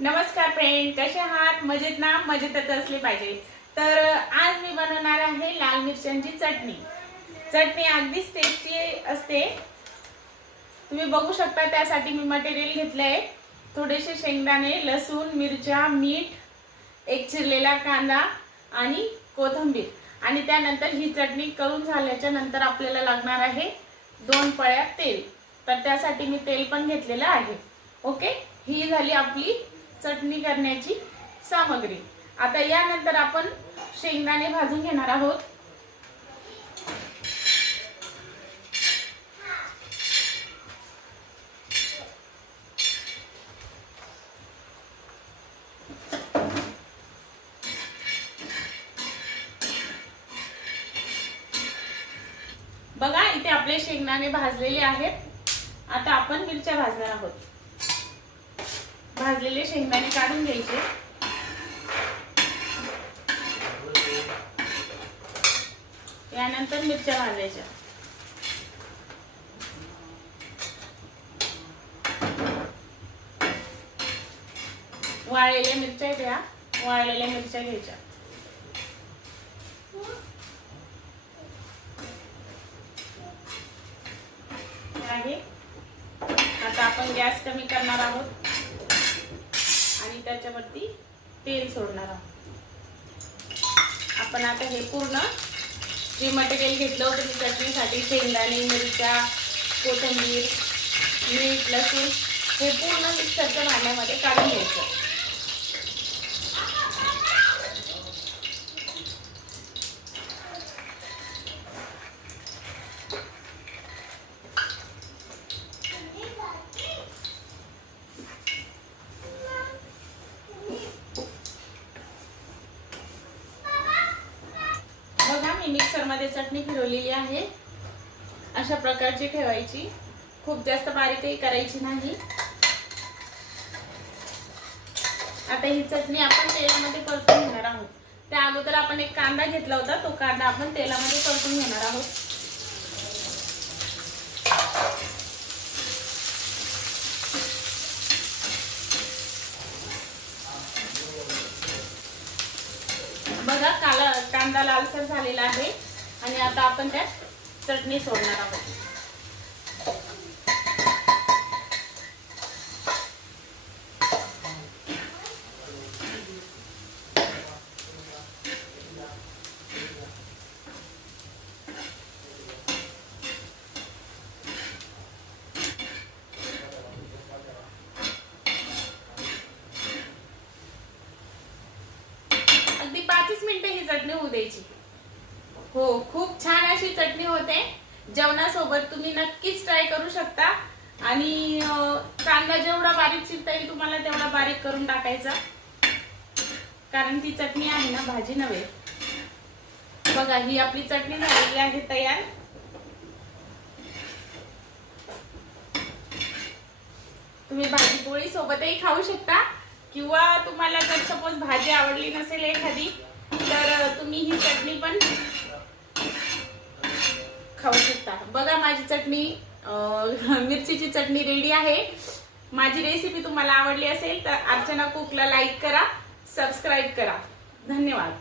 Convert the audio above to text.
नमस्कार फ्रेंड, कसे आहात? मजेत ना? मजेतच असले पाहिजे. तर आज मी बनवणार आहे लाल मिरच्यांची चटणी. चटणी अगदीच टेस्टी असते. तुम्ही बघू शकता. त्यासाठी मी मटेरियल घेतलंय. थोडेसे शेंगदाणे, लसूण, मिरच्या, मीठ, एक चिरलेला कांदा आणि कोथिंबीर. आणि त्यानंतर ही चटणी करून झाल्याच्या नंतर आपल्याला लागणार आहे 2 पळ्या तेल. तर त्यासाठी मी तेल पण घेतलेलं आहे. ओके, ही झाली आपली चटणी करण्याची सामग्री. आता यानंतर आपण शेंगदाणे भाजून घेणार आहोत. बघा, इथे आपले शेंगदाणे भाजलेले आहेत. आता आपण मिरच्या भाजणार आहोत. भाजलेले शेंगदाणे काढून घ्यायचे. यानंतर मिरच्या भाजायच्या. वाळलेल्या मिरच्या घ्या. वाळलेल्या मिरच्या घ्यायच्या आहे. आता आपण गॅस कमी करणार आहोत आणि त्याच्यावरती तेल सोडणार आहोत. आपण आता हे पूर्ण जे मटेरियल घेतलं होतं मी चटणीसाठी, शेंगदाणे, मिरच्या, कोथिंबीर, मीठ, लसूण, हे पूर्ण मिक्सरच्या भांड्यामध्ये काढून घ्यायचं. मिक्सर मध्ये चटणी फिरवलेली आहे. अशा प्रकारची ठेवायची. खूप जास्त बारीकही करायची नाही. आता ही चटणी आपण तेलामध्ये परतून घेणार आहोत. त्या अगोदर आपण एक कांदा घेतला होता. तो कांदा आपण तेलामध्ये परतून घेणार आहोत. बघा, कांदा लालसर झालेला आहे आणि आता आपण त्यात चटणी सोडणार आहोत. अगदी 5 मिनिटं ही चटणी होऊ द्यायची. हो, खूप छान अशी चटणी होते. जेवणासोबत तुम्ही नक्कीच ट्राय करू शकता. आणि कांदा जेवढा बारीक चिरता येईल तुम्हाला तेवढा बारीक करून टाकायचा, कारण ती चटणी आहे ना, भाजी नव्हे. बघा, ही आपली चटणी झालेली आहे तयार. तुम्ही भाजी पोळी सोबतही खाऊ शकता, किंवा तुम्हाला जर सपोज भाजी आवडली नसेल एखादी, तर तुम्ही ही चटणी पण खाऊ शकता. बघा, माझी चटणी मिरचीची चटणी रेडी आहे. माझी रेसिपी तुम्हाला आवडली असेल तर अर्चना कुकला लाईक करा, सबस्क्राईब करा. धन्यवाद.